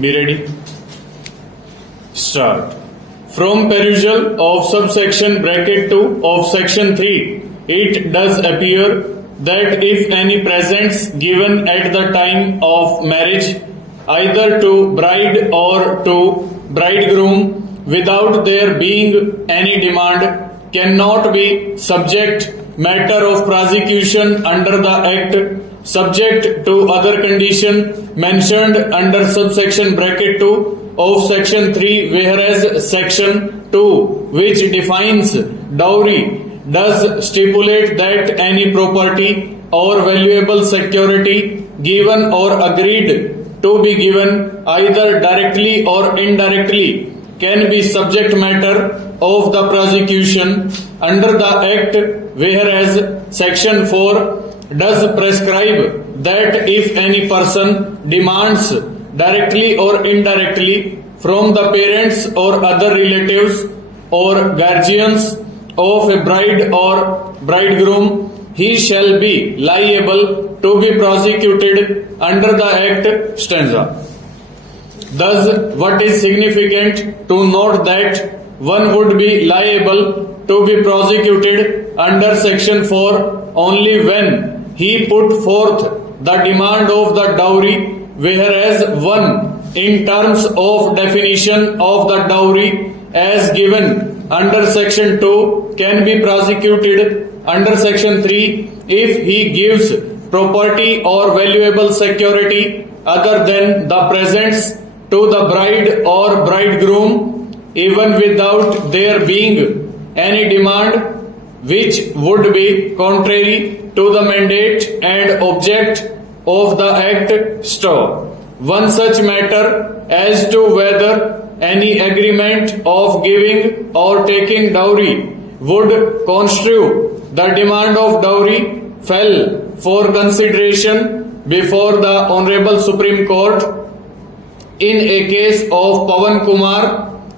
Be ready. Start. From perusal of subsection bracket 2 of section 3, it does appear that if any presents given at the time of marriage, either to bride or to bridegroom, without there being any demand, cannot be subject matter of prosecution under the Act, subject to other condition mentioned under subsection bracket 2 of section 3, whereas section 2, which defines dowry, does stipulate that any property or valuable security given or agreed to be given either directly or indirectly can be subject matter of the prosecution under the Act, whereas section 4 does prescribe that if any person demands directly or indirectly from the parents or other relatives or guardians of a bride or bridegroom, he shall be liable to be prosecuted under the Act stanza. Thus, what is significant to note that one would be liable to be prosecuted under section 4 only when he put forth the demand of the dowry, whereas one, in terms of definition of the dowry as given under section 2, can be prosecuted under section 3 if he gives property or valuable security other than the presents to the bride or bridegroom, even without there being any demand which would be contrary to the mandate and object of the Act st. One such matter as to whether any agreement of giving or taking dowry would constitute the demand of dowry fell for consideration before the Honorable Supreme Court in a case of Pawan Kumar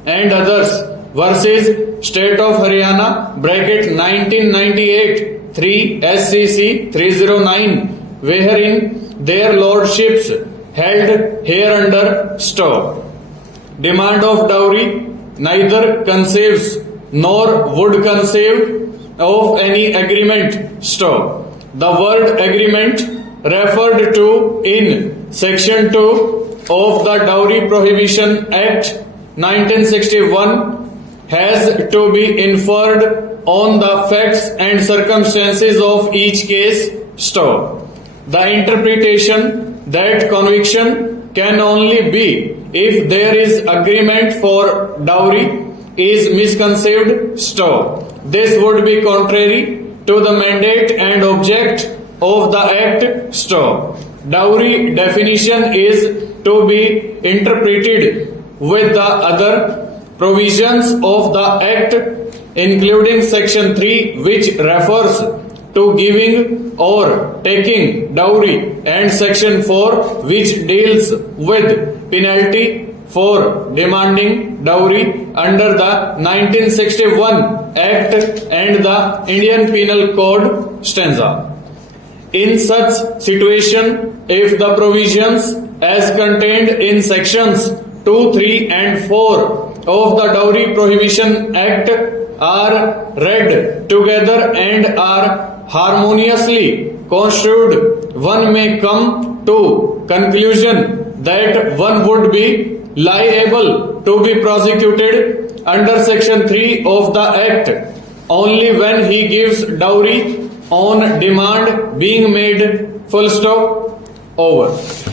and others versus State of Haryana bracket 1998 3 SCC 309, wherein their lordships held hereunder st. Demand of dowry neither conceives nor would conceive of any agreement st. The word agreement referred to in section 2 of the Dowry Prohibition Act 1961 has to be inferred on the facts and circumstances of each case st. The interpretation that conviction can only be if there is agreement for dowry is misconceived st. This would be contrary to the mandate and object of the Act st. Dowry definition is to be interpreted with the other provisions of the Act, including section 3, which refers to giving or taking dowry, and section 4, which deals with penalty for demanding dowry under the 1961 Act and the Indian Penal Code stanza. In such situation, if the provisions as contained in sections 2, 3 and 4 of the Dowry Prohibition Act are read together and are harmoniously construed, one may come to conclusion that one would be liable to be prosecuted under section 3 of the Act only when he gives dowry on demand being made. Full stop. Over.